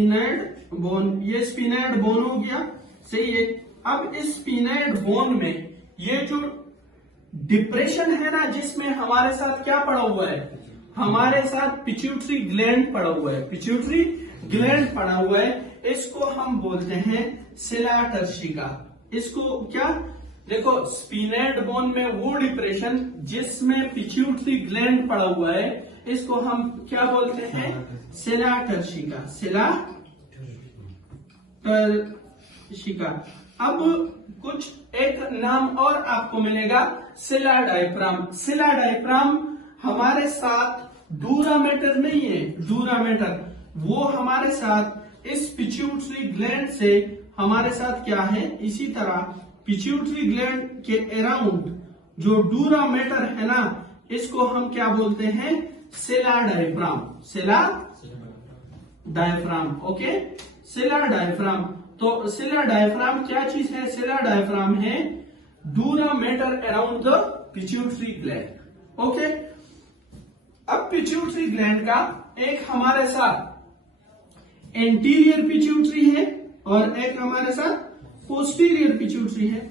स्फीनाइड bone, ये स्फीनाइड bone हो गया, सही है। अब इस स्फीनाइड बोन में ये जो डिप्रेशन है ना, जिसमें हमारे साथ क्या पड़ा हुआ है, हमारे साथ पिट्यूटरी ग्लैंड पड़ा हुआ है, पिट्यूटरी ग्लैंड पड़ा हुआ है, इसको हम बोलते हैं सिला टर्शिका। इसको क्या, देखो स्फीनाइड बोन में वो डिप्रेशन जिसमें पिट्यूटरी ग्लैंड पड़ा हुआ है, इसको हम क्या बोलते हैं, सिला टर्शिका, सिला टर्शिका। अब कुछ एक नाम और आपको मिलेगा, सिला डायफ्राम। सिला डायफ्राम हमारे साथ डूरामेटर नहीं है, डूरामेटर वो हमारे साथ इस पिट्यूटरी ग्लैंड से हमारे साथ क्या है, इसी तरह पिट्यूटरी ग्लैंड के अराउंड जो डूरामेटर है ना, इसको हम क्या बोलते हैं, सिला डायफ्राम, सिला डायफ्राम। ओके, सिला डायफ्राम। तो सिला डायफ्राम क्या चीज है, सिला डायफ्राम है dura mater around the pituitary gland. Okay, अब पिट्यूटरी ग्लैंड का एक हमारे साथ एंटीरियर पिट्यूटरी है और एक हमारे साथ पोस्टीरियर पिट्यूटरी है,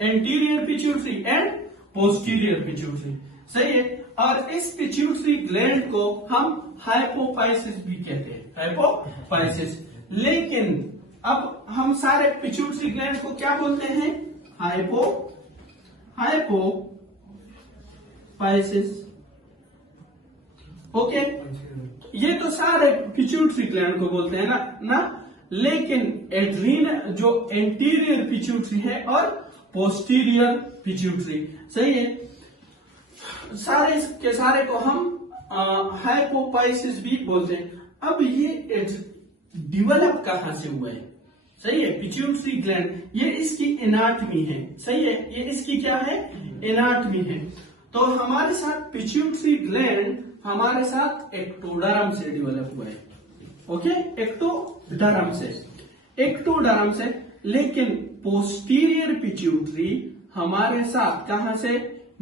anterior pituitary and posterior pituitary, सही है। और इस पिट्यूटरी ग्लैंड को हम हाइपोफाइसिस भी कहते हैं, हाइपोफाइसिस। लेकिन अब हम सारे पिट्यूटरी ग्लैंड को क्या बोलते हैं, हाइपोफाइसिस। ओके, ये तो सारे पिट्यूटरी ग्लैंड को बोलते हैं ना। लेकिन एड्रीन जो एंटीरियर पिट्यूटरी है और पोस्टीरियर पिट्यूटरी, सही है, सारे के सारे को हम हाइपोफाइसिस भी बोलते हैं। अब ये डेवलप कहां से हुआ है, सही है, पिट्यूटरी ग्लैंड, ये इसकी एनाटमी है, सही है, ये इसकी क्या है, एनाटमी है। तो हमारे साथ पिट्यूटरी ग्लैंड हमारे साथ एक्टोडर्म से डेवलप हुआ है। ओके, एक्टोडर्म से। लेकिन पोस्टीरियर पिट्यूटरी हमारे साथ कहां से,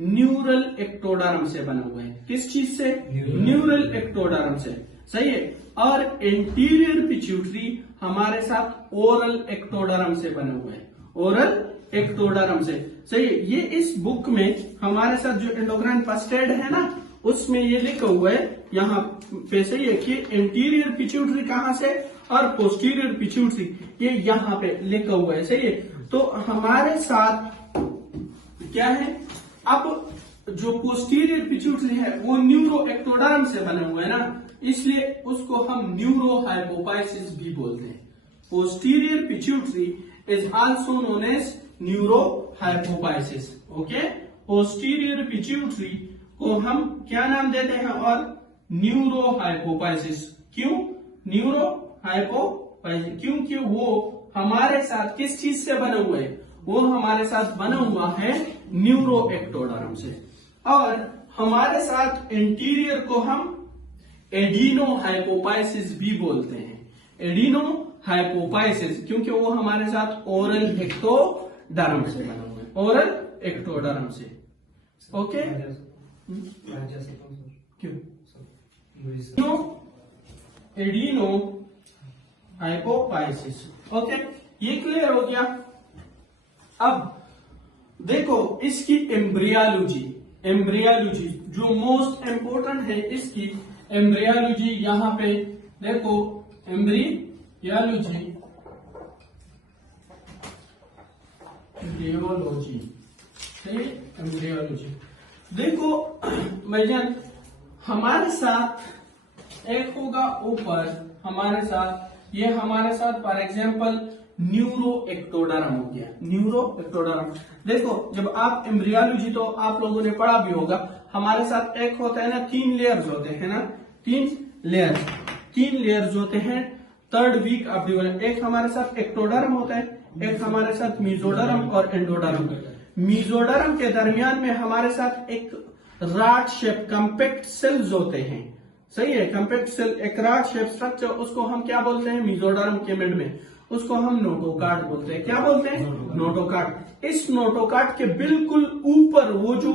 न्यूरल एक्टोडर्म से बना हुआ है। किस चीज से, न्यूरल एक्टोडर्म से, सही है। और एंटीरियर पिट्यूटरी हमारे साथ ओरल एक्टोडर्म से बना हुआ है, ओरल एक्टोडर्म से, सही है। ये इस बुक में हमारे साथ जो एंडोक्राइन फर्स्ट एड है ना, उसमें ये लिखा हुआ है यहाँ पे, सही है, कि एंटीरियर पिट्यूटरी कहां से और पोस्टीरियर पिट्यूटरी ये यहाँ पे लिखा हुआ है, सही है। तो हमारे साथ क्या है, अब जो पोस्टीरियर पिट्यूटरी है वो न्यूरो एक्टोडर्म से बना हुआ है ना, इसलिए उसको हम न्यूरो हाइपोफाइसिस भी बोलते हैं। Posterior pituitary is also known as neuro hypophysis. Okay, posterior pituitary को हम क्या नाम देते हैं, और न्यूरो हाइपोफाइसिस। क्यों न्यूरो हाइपोफाइसिस, क्योंकि वो हमारे साथ किस चीज से बना हुआ है, वो हमारे साथ बना हुआ है न्यूरो एक्टोडर्म से। और हमारे साथ इंटीरियर को हम एडिनो हाइपोफाइसिस भी बोलते हैं, एडिनो हाइपोफाइसिस, क्योंकि वो हमारे साथ ओरल एक्टोडर्म से बना हुआ है, ओरल एक्टोडर्म से। ओके, क्यों एडिनो हाइपोफाइसिस। ओके, ये क्लियर हो गया। अब देखो इसकी एम्ब्रियोलॉजी, एम्ब्रियोलॉजी जो मोस्ट इंपोर्टेंट है, इसकी एम्ब्रियोलॉजी यहां पे देखो, एम्ब्रियोलॉजी, एम्ब्रियोलॉजी, एम्ब्रियोलॉजी। देखो भाईजान, हमारे साथ एक होगा ऊपर, हमारे साथ ये हमारे साथ फॉर एग्जांपल न्यूरो एक्टोडर्म हो गया, न्यूरो एक्टोडर्म। देखो जब आप एम्ब्रियोलॉजी तो आप लोगों ने पढ़ा भी होगा, हमारे साथ एक होता है ना, 3 लेयर्स होते हैं ना, 3 लेयर्स होते हैं थर्ड वीक ऑफ डेवलपमेंट। एक हमारे साथ एक्टोडर्म होता है, एक हमारे साथ मीजोडर्म और एंडोडर्म। मीजोडर्म के दरमियान में हमारे साथ एक रॉड शेप कॉम्पैक्ट सेल्स होते हैं, सही है, कॉम्पैक्ट सेल, एक रॉड शेप स्ट्रक्चर, उसको हम क्या बोलते हैं, मीजोडर्म के मिड में, उसको हम नोटोकार्ड बोलते हैं। क्या बोलते हैं, नोटोकार्ड। इस नोटोकार्ड के बिल्कुल ऊपर वो जो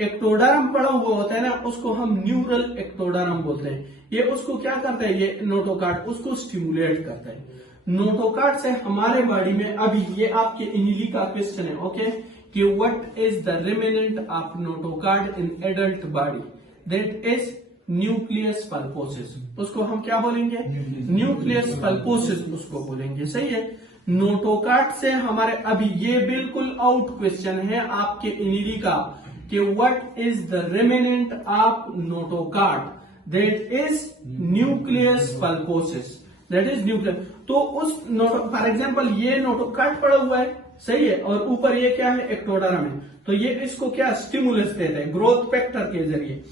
एक्टोडर्म पड़ा हुआ होता है ना, उसको हम न्यूरल एक्टोडर्म बोलते हैं। ये उसको क्या करता है, ये नोटोकार्ड उसको स्टिमुलेट करता है। नोटोकार्ड से हमारे बॉडी में, अभी ये आपके इनिली का क्वेश्चन है, ओके, कि what is the remnant of notochord in adult body, that is nucleus pulposus. उसको हम क्या बोलेंगे, न्यूक्लियस पल्पोसिस उसको बोलेंगे, सही है। नोटोकार्ड से हमारे, अभी ये बिल्कुल आउट क्वेश्चन है आपके इनिली का, कि what is the remnant of notochord, that is nucleus pulposus, that is nucleus. तो उस फॉर एग्जाम्पल ये नोटोकार्ड पड़ा हुआ है, सही है, और ऊपर ये क्या है, एक्टोडर्म है। तो ये इसको क्या स्टिमुलस देता है ग्रोथ फैक्टर के जरिए।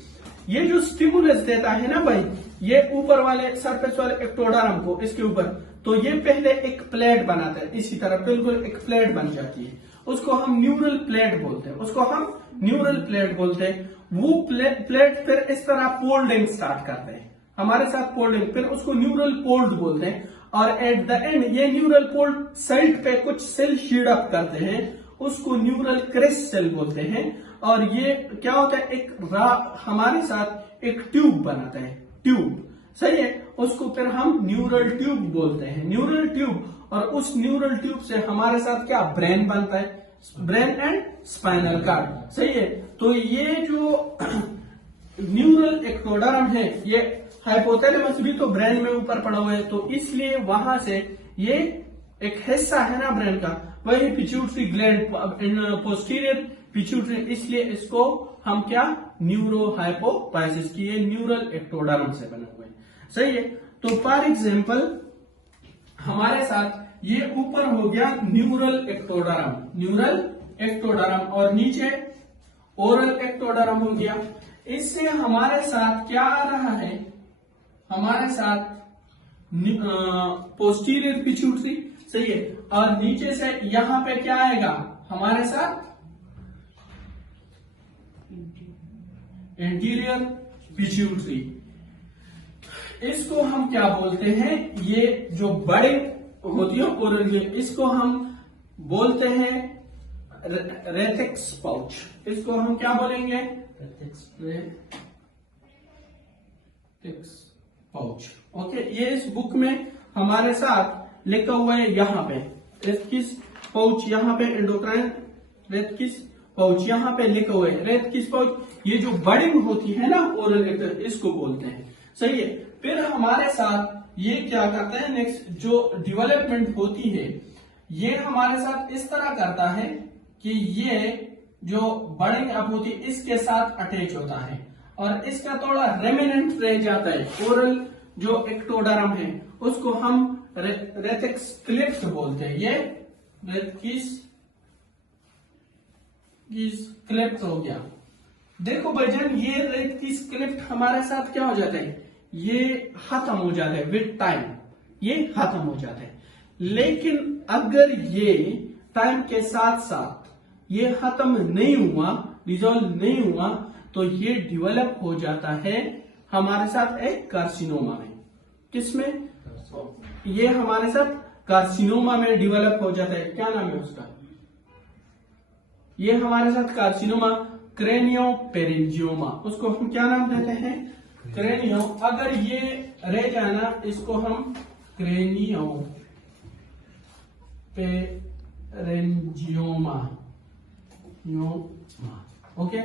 ये जो स्टिमुलस देता है ना भाई, ये ऊपर वाले सरफेस वाले एक्टोडर्म को इसके ऊपर, तो ये पहले एक प्लेट बनाता है, इसी तरह बिल्कुल एक प्लेट बन जाती है, उसको हम न्यूरल प्लेट बोलते हैं, उसको हम न्यूरल प्लेट बोलते हैं। वो प्लेट फिर इस तरह फोल्डिंग स्टार्ट करते हैं हमारे साथ, फोल्डिंग, फिर उसको न्यूरल पोल्ड बोलते हैं। और एट द एंड ये न्यूरल पोल्ड साइड पे कुछ सेल शीड अप करते हैं, उसको न्यूरल क्रेस्ट सेल बोलते हैं। और ये क्या होता है, एक हमारे साथ एक ट्यूब बनाता है, ट्यूब, सही है, उसको फिर हम न्यूरल ट्यूब बोलते हैं, न्यूरल ट्यूब। और उस न्यूरल ट्यूब से हमारे साथ क्या ब्रेन बनता है, ब्रेन एंड स्पाइनल कार्ड, सही है। तो ये जो न्यूरल एक्टोडर्म है, ये हाइपोथैलेमस भी तो ब्रेन में ऊपर पड़ा हुआ है, तो इसलिए वहां से ये एक हिस्सा है ना ब्रेन का, वही पिट्यूटरी ग्लैंड, पोस्टीरियर पिट्यूटरी, इसलिए इसको हम क्या न्यूरो हाइपोफाइसिस की, ये न्यूरल एक्टोडर्म से बना हुआ है, सही है। तो फॉर एग्जाम्पल हमारे साथ ये ऊपर हो गया न्यूरल एक्टोडर्म, न्यूरल एक्टोडर्म, और नीचे ओरल एक्टोडर्म हो गया। इससे हमारे साथ क्या आ रहा है, हमारे साथ पोस्टीरियर पिट्यूटरी, सही है, और नीचे से यहां पे क्या आएगा हमारे साथ एंटीरियर पिट्यूटरी। इसको हम क्या बोलते हैं, ये जो बड़े होती है ओरल में, इसको हम बोलते हैं रेथेक्स पाउच। इसको हम क्या बोलेंगे, रेथेक्स पाउच, ओके। ये इस बुक में हमारे साथ लिखा हुआ है, यहाँ पे रेथेक्स पाउच, यहाँ पे एंडोक्राइन रेथेक्स पाउच यहाँ पे लिखा हुआ है, रेथेक्स पाउच। ये जो बडिंग होती है ना ओरल लेटर, इसको बोलते हैं, सही है। फिर हमारे साथ ये क्या करता है, नेक्स्ट जो डेवलपमेंट होती है, ये हमारे साथ इस तरह करता है कि ये जो बडिंग अप होती है इसके साथ अटैच होता है, और इसका थोड़ा रेमिनेंट रह जाता है। ओरल जो एक्टोडर्म है उसको हम रेथेक्स क्लिप्ट बोलते हैं, ये रेथेक्स क्लिप्ट हो गया। देखो भाईजान, ये रेथेक्स क्लिप्ट हमारे साथ क्या हो जाता है, ये खत्म हो जाता है विद टाइम, ये खत्म हो जाता है। लेकिन अगर ये टाइम के साथ साथ ये खत्म नहीं हुआ, रिजॉल्व नहीं हुआ, तो ये डेवलप हो जाता है हमारे साथ एक कार्सिनोमा में। किसमें, ये हमारे साथ कार्सिनोमा में डेवलप हो जाता है। क्या नाम है उसका, ये हमारे साथ कार्सिनोमा, क्रेनियोपेरिंजियोमा, उसको हम क्या नाम देते हैं, क्रेनियो। अगर ये रह जाए ना, इसको हम क्रेनियोपेरिंजियोमा, ओके।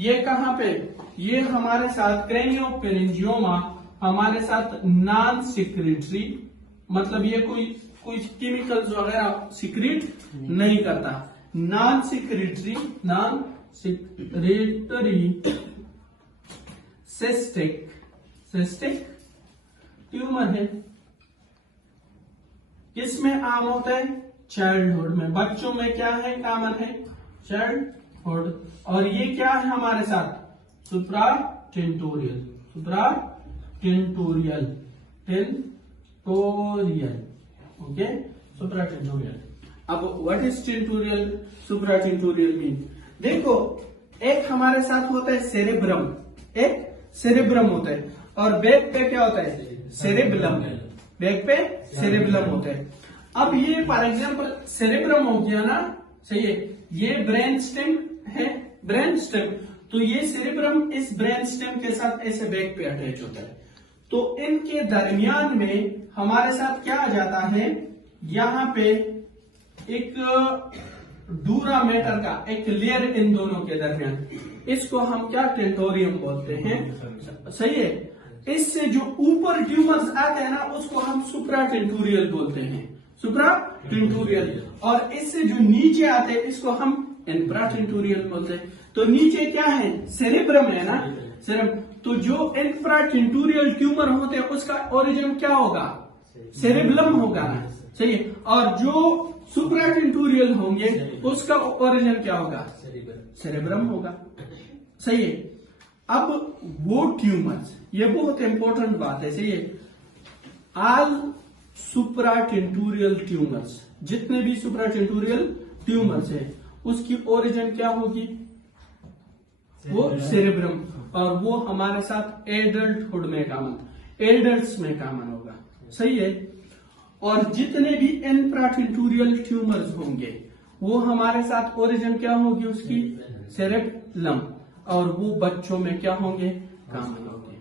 ये कहां पे, ये हमारे साथ क्रेनियोपेरिंजियोमा हमारे साथ नॉन सिक्रेटरी, मतलब ये कोई केमिकल्स वगैरह सिक्रेट नहीं करता, नॉन सिक्रेटरी सिस्टिक ट्यूमर है। किसमें आम होता है, चाइल्डहुड में, बच्चों में क्या है, कॉमन है, चाइल्डहुड। और ये क्या है हमारे साथ, सुप्राटेंटोरियल, ओके, सुप्राटेंटोरियल। अब व्हाट इज टेंटोरियल, सुप्राटेंटोरियल मीन, देखो एक हमारे साथ होता है सेरेब्रम, एक सेरेब्रम होता है, और बैक पे क्या होता है, सेरेबेलम, बैक पे सेरेबेलम होता है। अब ये फॉर एग्जांपल सेरेब्रम हो गया ना, सही है, ये ब्रेन स्टेम है, ब्रेन स्टेम। तो ये सेरेब्रम इस ब्रेन स्टेम के साथ ऐसे बैक पे अटैच होता है। तो इनके दरमियान में हमारे साथ क्या आ जाता है, यहां पे एक डूरा मैटर का एक लेयर इन दोनों के दरमियान, इसको हम क्या टेंटोरियम बोलते हैं, सही है। इससे जो ऊपर ट्यूमर्स आते हैं ना उसको हम सुप्रा टेंटूरियल बोलते हैं, सुप्रा टेंटूरियल। और इससे जो नीचे आते हैं इसको हम इंफ्रा टेंटूरियल बोलते हैं। तो नीचे क्या है, सेरेब्रम है ना, सेरेब्रम। तो जो इंफ्रा टेंटूरियल ट्यूमर होते हैं उसका ओरिजिन क्या होगा, सेरेब्रम होगा ना, सही है। और जो सुप्रा टेंटूरियल होंगे उसका ओरिजिन क्या होगा, सेरेब्रम होगा, सही है। अब वो ट्यूमर्स, ये बहुत इंपॉर्टेंट बात है, सही है। ऑल सुप्रा टेंटूरियल ट्यूमर्स, जितने भी सुप्रा टेंटूरियल ट्यूमर्स है उसकी ओरिजिन क्या होगी, वो सेरेब्रम। और वो हमारे साथ एडल्टहुड में कॉमन, एडल्ट्स में कॉमन होगा, सही है। और जितने भी इंफ्राटेंटूरियल ट्यूमर्स होंगे वो हमारे साथ ओरिजिन क्या होगी उसकी, सेरेब्रम। और वो बच्चों में क्या होंगे, कॉमन होंगे।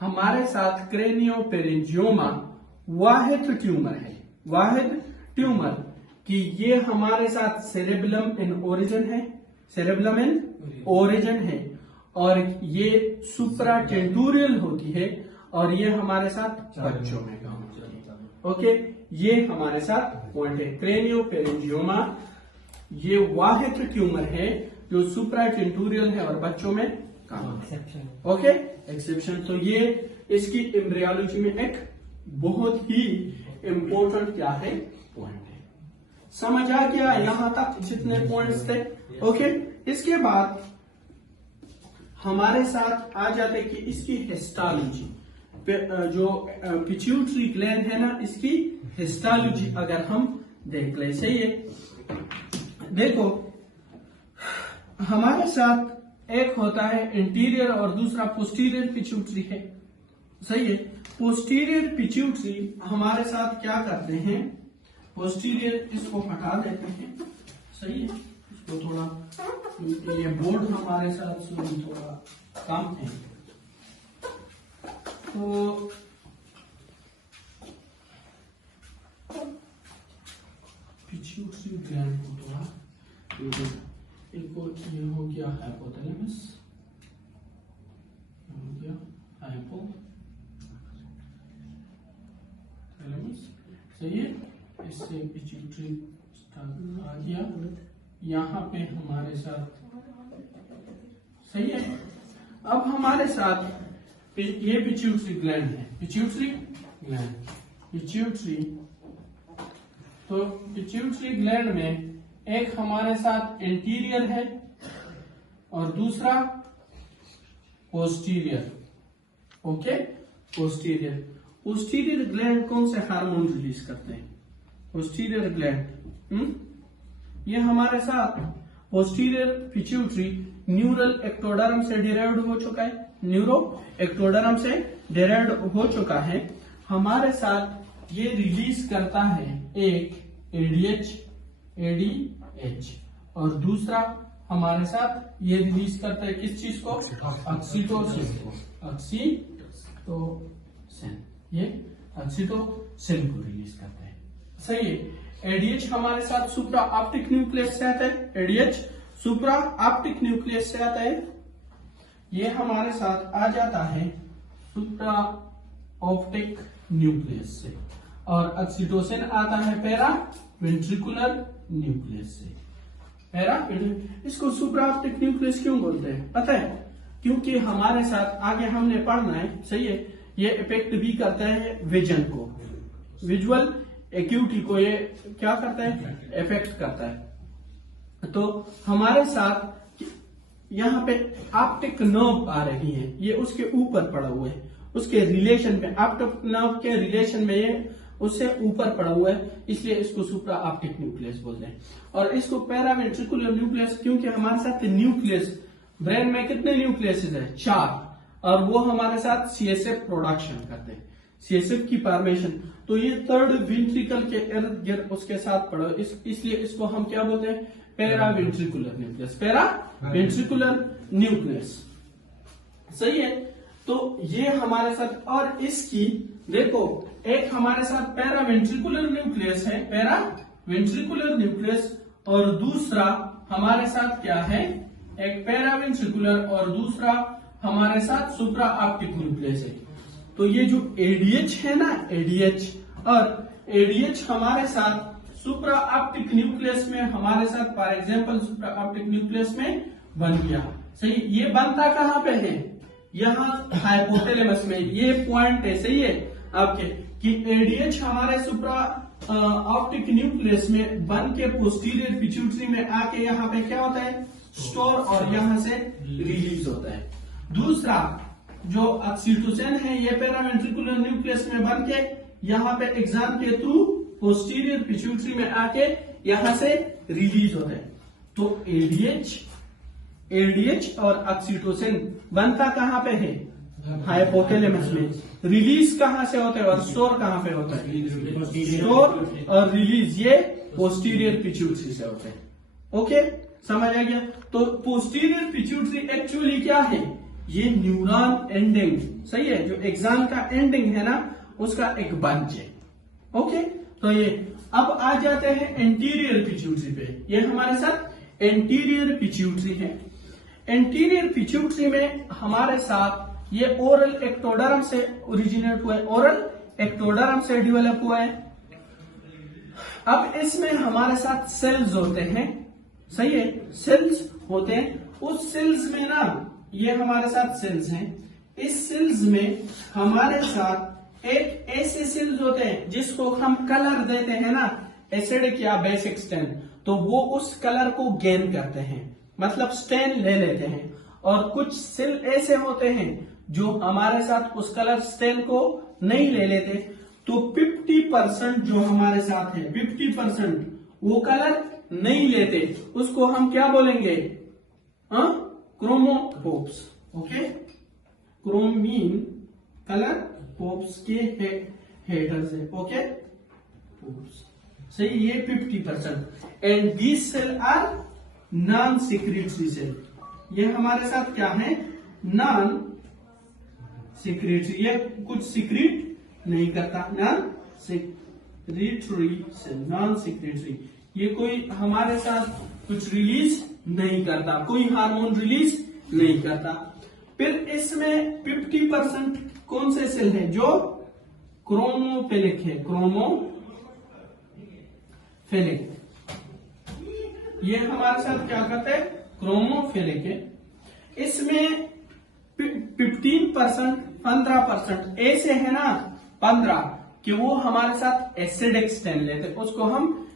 हमारे साथ क्रेनियोपेरिंजियोमा वाहिद ट्यूमर है, वाहिद ट्यूमर कि ये हमारे साथ सेरेब्रम इन ओरिजिन है, सेरेब्रम इन ओरिजिन है। और ये सुप्रा टेंटूरियल होती है और ये हमारे साथ बच्चों में काम होती है। ओके, ये हमारे साथ पॉइंट है। क्रेनियोपेरिंजियोमा ये वाहिद ट्यूमर है जो सुप्रा टेंटूरियल है और बच्चों में काम। Okay, exception. तो ये इसकी एम्ब्रियोलॉजी में एक बहुत ही इंपॉर्टेंट क्या है, पॉइंट है। समझ आ गया यहां तक जितने पॉइंट्स थे। ओके, इसके बाद हमारे साथ आ जाते कि इसकी हिस्टोलॉजी, जो पिट्यूटरी ग्लैंड है ना इसकी हिस्टोलॉजी अगर हम देख ले, सही है। देखो हमारे साथ एक होता है इंटीरियर और दूसरा पोस्टीरियर पिट्यूटरी है, सही है। पोस्टीरियर पिट्यूटरी हमारे साथ क्या करते हैं, पोस्टीरियर इसको हटा देते हैं, सही है। इसको थोड़ा, ये बोर्ड हमारे साथ थोड़ा कम है तो पिट्यूटरी ग्लैंड को थोड़ा, इनको ये हो गया हाइपोथैलेमस, हो गया हाइपोथैलेमस, सही है। इससे पिट्यूटरी आ गया यहाँ पे हमारे साथ, सही है। अब हमारे साथ ये पिट्यूटरी ग्लैंड है, पिट्यूटरी ग्लैंड, पिट्यूटरी। तो पिट्यूटरी ग्लैंड में एक हमारे साथ इंटीरियर है और दूसरा posterior. Okay, posterior. Posterior gland कौन से हार्मोन रिलीज करते हैं, पोस्टीरियर ग्लैंड, ये हमारे साथ पोस्टीरियर पिट्यूटरी न्यूरल एक्टोडर्म से डिराइव्ड हो चुका है, न्यूरो एक्टोडर्म से डिराइव्ड हो चुका है। हमारे साथ ये रिलीज करता है एक एडीएच, एडीएच, और दूसरा हमारे साथ ये रिलीज करता है किस चीज को, ऑक्सीटोसिन को, ऑक्सीटोसिन, ये ऑक्सीटोसिन को रिलीज करता है, सही है। एडीएच हमारे साथ सुप्रा ऑप्टिक न्यूक्लियस से आता है, एडीएच सुप्रा ऑप्टिक न्यूक्लियस से आता है। ये हमारे साथ आ जाता है सुप्रा ऑप्टिक न्यूक्लियस से। और ऑक्सीटोसिन आता है पैरा वेंट्रिकुलर न्यूक्लियस से, पैरा। इसको सुप्रा ऑप्टिक न्यूक्लियस क्यों बोलते हैं पता है, क्योंकि हमारे साथ आगे हमने पढ़ना है, सही है। ये इफेक्ट भी करता है विजन को, विजुअल एक्यूटी को ये क्या करता है, इफेक्ट करता है। तो हमारे साथ यहाँ पे ऑप्टिक नर्व आ रही है, ये उसके ऊपर पड़ा हुआ है, उसके रिलेशन में, ऑप्टिक नर्व के रिलेशन में ये उससे ऊपर पड़ा हुआ है, इसलिए इसको सुप्रा ऑप्टिक न्यूक्लियस बोलते हैं। और इसको पैरावेंट्रिकुलर न्यूक्लियस, क्योंकि हमारे साथ न्यूक्लियस, ब्रेन में कितने न्यूक्लियस है, 4, और वो हमारे साथ सीएसएफ प्रोडक्शन करते हैं, सीएसएफ की फॉर्मेशन। तो ये थर्ड वेंट्रिकल के इर्द गिर्द उसके साथ पड़ा, इसलिए इसको हम क्या बोलते हैं, पैरावेंट्रिकुलर न्यूक्लियस, पैरावेंट्रिकुलर न्यूक्लियस। सही है, तो ये हमारे साथ, और इसकी देखो एक हमारे साथ पैरावेंट्रिकुलर न्यूक्लियस है, पैरावेंट्रिकुलर न्यूक्लियस, और दूसरा हमारे साथ क्या है, एक पैरावेंट्रिकुलर और दूसरा हमारे साथ सुप्रा ऑप्टिक न्यूक्लियस है। तो ये जो एडीएच है ना, एडीएच और एडीएच हमारे साथ सुप्रा ऑप्टिक न्यूक्लियस में हमारे साथ, for example supra optic nucleus में बन गया। सही, ये बनता कहाँ पे है, यहाँ हाइपोथैलेमस में, ये पॉइंट है। सही है आपके कि एडीएच हमारे सुप्रा ऑप्टिक न्यूक्लियस में बन के पोस्टीरियर पिट्यूटरी में आके यहाँ पे क्या होता है, स्टोर, और यहाँ से रिलीज होता है। दूसरा जो ऑक्सीटोसिन है, ये पैरावेंट्रिकुलर न्यूक्लियस में बन के यहाँ पे एक्सॉन के थ्रू पोस्टीरियर पिट्यूटरी में आके यहाँ से रिलीज होता है। तो एडीएच और ऑक्सीटोसिन बनता कहाँ पे है, हाइपोथैलेमस में। रिलीज कहाँ से होता है और स्टोर कहाँ पे होता है, स्टोर और रिलीज ये पोस्टीरियर पिट्यूटरी से होता है। ओके, समझ आ गया। तो पोस्टीरियर पिट्यूटरी एक्चुअली क्या है, ये न्यूरॉन एंडिंग, सही है, जो एक्सॉन का एंडिंग है ना, उसका एक बंच है। ओके, तो ये अब आ जाते हैं एंटीरियर पिट्यूटरी पे। ये हमारे साथ एंटीरियर पिट्यूटरी है। एंटीरियर पिट्यूटरी में हमारे साथ ये ओरल एक्टोडर्म से ओरिजिनेट हुआ है, ओरल एक्टोडर्म से डेवलप हुआ है। अब इसमें हमारे साथ सेल्स होते हैं, सही है, सेल्स होते हैं। उस सेल्स में ना, ये हमारे साथ सेल्स हैं, इस सेल्स में हमारे साथ एक ऐसे सेल्स होते हैं जिसको हम कलर देते हैं ना, एसिडिक या बेसिक स्टेन, तो वो उस कलर को गेन करते हैं, मतलब स्टेन ले लेते हैं। और कुछ सेल ऐसे होते हैं जो हमारे साथ उस कलर स्टेन को नहीं ले लेते। तो 50% जो हमारे साथ है, 50% वो कलर नहीं लेते, उसको हम क्या बोलेंगे, chromophobes. Okay, chromin colour phobes के हेडर्स है। ओके, सही, ये 50%। And these cell are non secretory cell. ये हमारे साथ क्या है, नॉन सिक्रेटरी, ये कुछ सिक्रेट नहीं करता, non secretory cell, non secretory, ये कोई हमारे साथ कुछ रिलीज नहीं करता, कोई हार्मोन रिलीज नहीं करता। फिर इसमें 50% कौन से सेल है, जो क्रोमोफिलिक है, क्रोमोफिलिक, ये हमारे साथ क्या करते हैं, क्रोमोफिलिक है। इसमें 15%, 15% ऐसे है ना, 15 कि वो हमारे साथ एसिडिक स्टेन लेते, उसको हम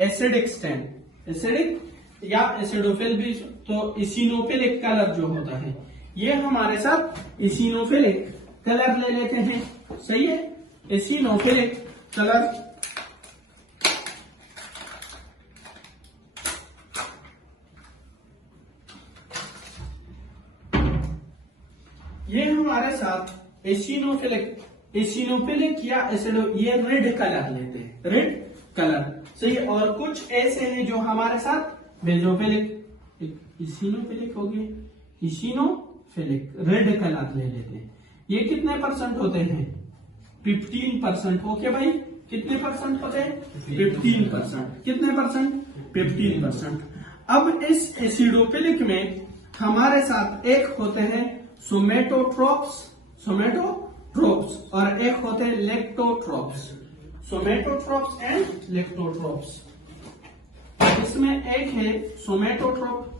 एसिडिक स्टेन, एसिडिक या एसिडोफिल भी, तो इसिनोफिलिक कलर जो होता है, ये हमारे साथ इसिनोफिलिक कलर ले लेते हैं। सही है, इसिनोफिलिक कलर, ये हमारे साथ एसिनोफिलिक या एसिडो, ये रेड कलर लेते हैं, रेड कलर। सही है, और कुछ ऐसे हैं जो हमारे साथ बेजोफिलिक, इसिनोफिलिक हो गए, इसिनोफिलिक रेड कलर ले लेते हैं। ये कितने परसेंट होते हैं, 15%। ओके भाई, कितने परसेंट होते हैं, 15%। कितने परसेंट, 15%। अब इस एसिडोफिलिक में हमारे साथ एक होते हैं सोमेटोट्रोप्स, सोमेटोट्रोप्स, और एक होते हैं लेक्टोट्रोप्स, सोमेटोट्रोप्स एंड लेक्टोट्रोप्स। इसमें एक है सोमेटोट्रोप,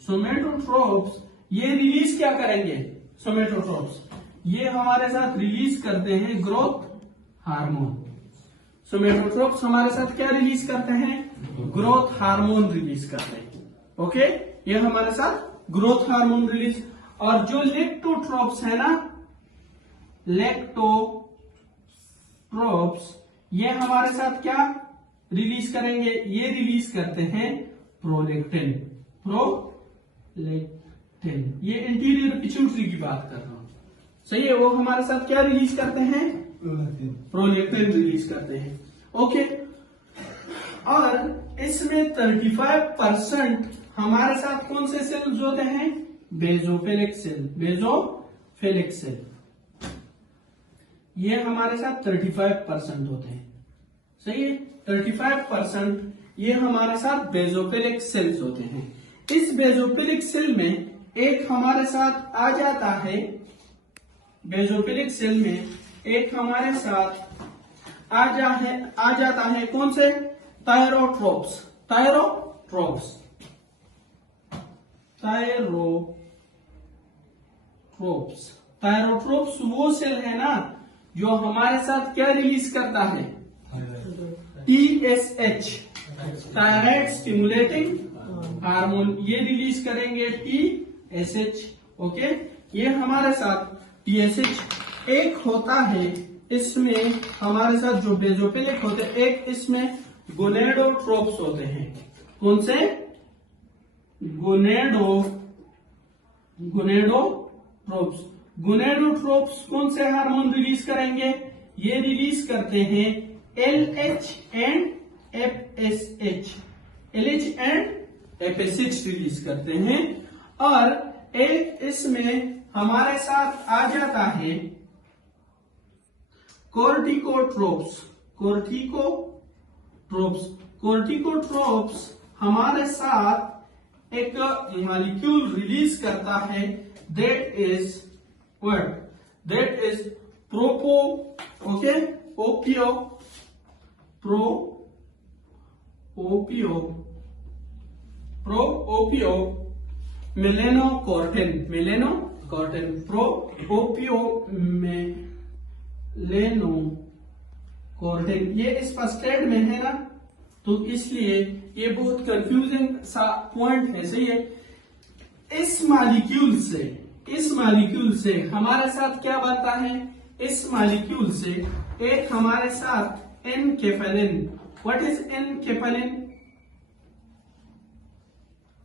सोमेटोट्रोप्स ये रिलीज क्या करेंगे, सोमेटोट्रोप्स ये हमारे साथ रिलीज करते हैं ग्रोथ हार्मोन। सोमेटोट्रोप्स हमारे साथ क्या रिलीज करते हैं, ग्रोथ हार्मोन रिलीज करते हैं। ओके, ये हमारे साथ ग्रोथ हार्मोन रिलीज। और जो लेक्टोट्रोप्स है ना, लेक्टोट्रोप्स ये हमारे साथ क्या रिलीज करेंगे, ये रिलीज करते हैं प्रोलेक्टिन, प्रोलेक्टिन। ये इंटीरियर पिट्यूटरी की बात कर रहा हूं, सही है, वो हमारे साथ क्या रिलीज करते हैं, प्रोलेक्टिन रिलीज करते हैं। ओके, और इसमें 35% हमारे साथ कौन से सेल्स होते हैं? बेजोफिलिक सेल। बेजोफिलिक सेल ये हमारे साथ 35% होते हैं। सही है, 35% ये हमारे साथ बेजोफिलिक सेल्स होते हैं। इस बेजोफिलिक सेल में एक हमारे साथ आ जाता है, बेजोफिलिक सेल में एक हमारे साथ आ जाता है कौन से? थायरोट्रोप्स। थायरोट्रोप्स वो सेल है ना जो हमारे साथ क्या रिलीज करता है? TSH, थायराइड स्टिमुलेटिंग हार्मोन, ये रिलीज करेंगे TSH। ओके, ये हमारे साथ TSH एक होता है, इसमें हमारे साथ जो बेजोफिलिक होते हैं, एक इसमें गोनेडोट्रोप्स होते हैं। कौन से? गोनेडोट्रोप्स। गोनेडोट्रोप्स कौन से हार्मोन रिलीज करेंगे? ये रिलीज करते हैं LH and FSH। LH and FSH release करते हैं। और एक इसमें हमारे साथ आ जाता है कोर्टिकोट्रोप्स। कोर्टिकोट्रोप्स हमारे साथ एक मॉलिक्यूल रिलीज करता है, that is what? That is pro, okay, opiomelanocortin. Melanocortin ये इस फर्स्ट में है ना, तो इसलिए ये बहुत कंफ्यूजिंग सा पॉइंट है। सही है, इस मॉलिक्यूल से हमारे साथ क्या बनता है? इस मॉलिक्यूल से एक हमारे साथ enkephalin. What is enkephalin?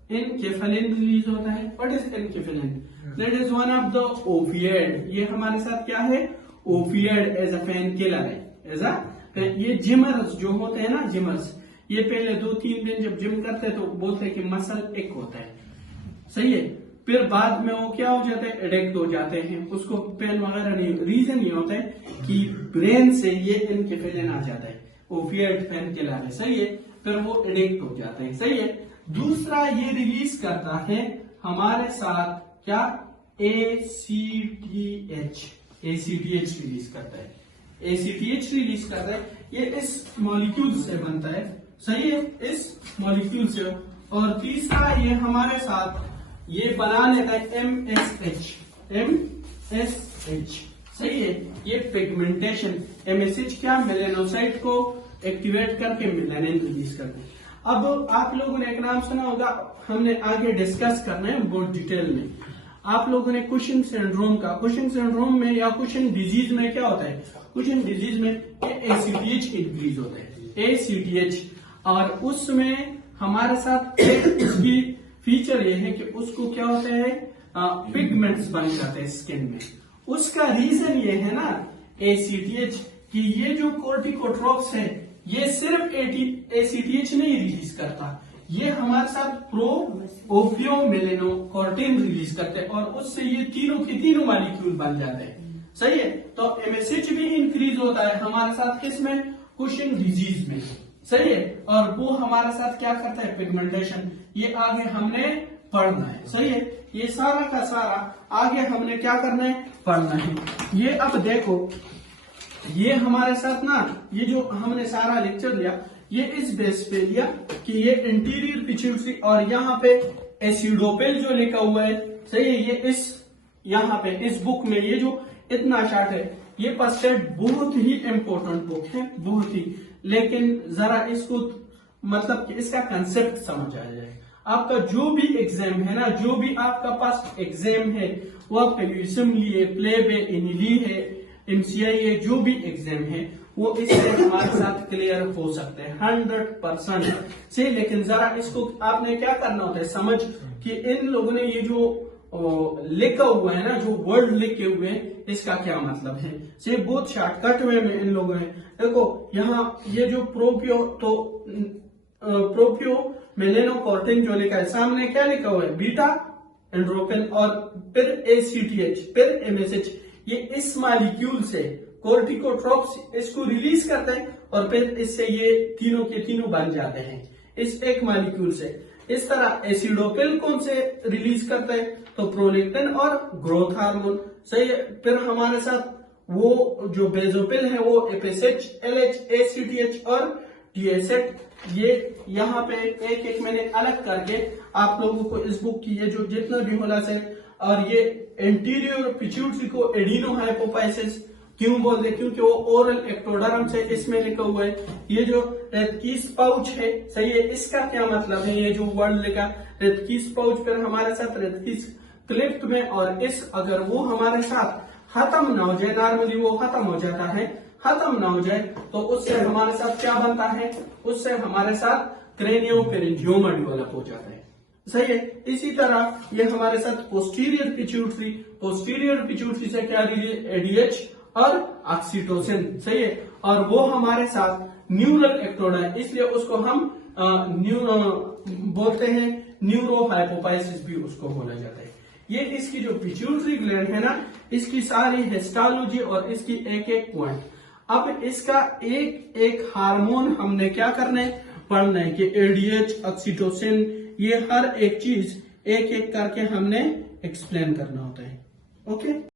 Enkephalin release होता है। What is enkephalin? That is one of the opioid. ये हमारे साथ क्या है? Opioid as a pain killer है। ये जिमर्स जो होते हैं ना, जिमर्स, ये पहले 2-3 दिन जब जिम करते हैं तो बोलते हैं कि मसल एक होता है। सही है, फिर बाद में वो क्या हो जाते हैं? एडिक्ट हो जाते हैं, उसको पेन वगैरह नहीं, रीजन ये होता है कि ब्रेन से ये एनकेफेलिन आ जाता है, ओपिएड पेन किलर है। सही है, फिर वो एडिक्ट हो जाते हैं। सही है, दूसरा ये रिलीज करता है हमारे साथ क्या? ACTH रिलीज करता है। ACTH रिलीज करता है, ये इस मॉलिक्यूल से बनता है। सही है, इस मॉलिक्यूल से। और तीसरा ये हमारे साथ ये बना लेता है MSH। सही है, ये पिगमेंटेशन। MSH क्या? मेलेनोसाइट को एक्टिवेट करके मेलानिन रिलीज करते हैं। अब आप लोगों ने एक नाम सुना होगा, हमने आगे डिस्कस करना है बहुत डिटेल में। आप लोगों ने कुशन सिंड्रोम का, कुशन सिंड्रोम में या कुशन डिजीज में क्या होता है? कुशन डिजीज में ACTH इंक्रीज होता है, ACTH। और उसमें हमारे साथ उसकी फीचर ये है कि उसको क्या होता है? पिगमेंट्स बन जाते हैं स्किन में। उसका रीजन ये है ना ACTH कि ये जो कोर्टिकोट्रोप्स है ये सिर्फ ACTH नहीं रिलीज करता, ये हमारे साथ प्रो-ओपियो मेलेनोकॉर्टिन रिलीज करते हैं और उससे ये तीनों के तीनों मॉलिक्यूल बन जाते हैं। सही है, तो MSH भी इंक्रीज होता है हमारे साथ किसमें? कुशन डिजीज में। सही है, और वो हमारे साथ क्या करता है? पिगमेंटेशन। ये आगे हमने पढ़ना है। सही है, ये सारा का सारा आगे हमने क्या करना है? पढ़ना है। ये अब देखो, ये हमारे साथ ना, ये जो हमने सारा लेक्चर लिया ये इस बेस पे लिया कि ये इंटीरियर पिट्यूटरी और यहाँ पे एसिडोपेल जो लिखा हुआ है। सही है, ये इस यहाँ पे इस बुक में ये जो इतना शार्ट है, ये फर्स्ट बहुत ही इंपॉर्टेंट बुक है, बहुत ही। लेकिन जरा इसको मतलब कि इसका कंसेप्ट समझ आ जाए। आपका जो भी एग्जाम है ना, जो भी आपका पास एग्जाम है, वो आपका यूएसएमली है, प्लेब है, इनली है, MCI है, जो भी एग्जाम है वो इससे हमारे साथ क्लियर हो सकते हैं 100% से। लेकिन जरा इसको आपने क्या करना होता है समझ कि इन लोगों ने ये जो लिखा हुआ है ना, जो वर्ड लिखे हुए हैं, इसका क्या मतलब है। से बहुत शॉर्टकट वे में इन लोगों ने देखो, यहाँ ये जो प्रोपियो तो प्रोपियो मेलेनोकॉर्टिन जो लिखा है, सामने क्या लिखा हुआ है, बीटा एंड्रोफिन और फिर ACTH फिर MSH, ये इस मॉलिक्यूल से कोर्टिकोट्रॉप्स इसको रिलीज करते हैं और फिर इससे ये तीनों के तीनों बन जाते हैं इस एक मॉलिक्यूल से। इस तरह एसिडोफिल कौन से रिलीज करते हैं, तो प्रोलेक्टिन और ग्रोथ हार्मोन, सही है। फिर हमारे साथ वो जो बेजोफिल है वो FSH, LH, ACTH और TSH, ये यहाँ पे एक एक मैंने अलग करके आप लोगों को इस बुक की ये जो जितना भी होला से, और ये एंटीरियर पिट्यूटरी को एडिनो हाइपोफाइसिस क्यों बोलते हैं, क्योंकि वो ओरल एक्टोडर्म से इसमें लिखा हुआ है। ये जो रेतकीस पाउच है, सही है, इसका क्या मतलब है, ये जो वर्ड लिखा रेतकीस पाउच, फिर हमारे साथ रेतकीस क्लिप्ट में, और इस अगर वो हमारे साथ खत्म ना हो जाए, नॉर्मली वो खत्म हो जाता है, खत्म ना हो जाए तो उससे हमारे साथ क्या बनता है, उससे हमारे साथ क्रेनियोफेरिंजियोमा डेवलप हो जाता है, सही है। इसी तरह ये हमारे साथ पोस्टीरियर पिट्यूटरी, पोस्टीरियर पिट्यूटरी से क्या रिलीज, ADH और ऑक्सीटोसिन, सही है, और वो हमारे साथ न्यूरल एक्टोडा है, इसलिए उसको हम बोलते हैं न्यूरो हाइपोफाइसिस भी उसको बोला जाता है। ये इसकी जो पिट्यूटरी ग्लैंड है ना, इसकी सारी हिस्टोलॉजी और इसकी एक एक पॉइंट। अब इसका एक एक हार्मोन हमने क्या करना है, पढ़ना है कि ADH, ऑक्सीटोसिन, ये हर एक चीज एक एक करके हमने एक्सप्लेन करना होता है, ओके।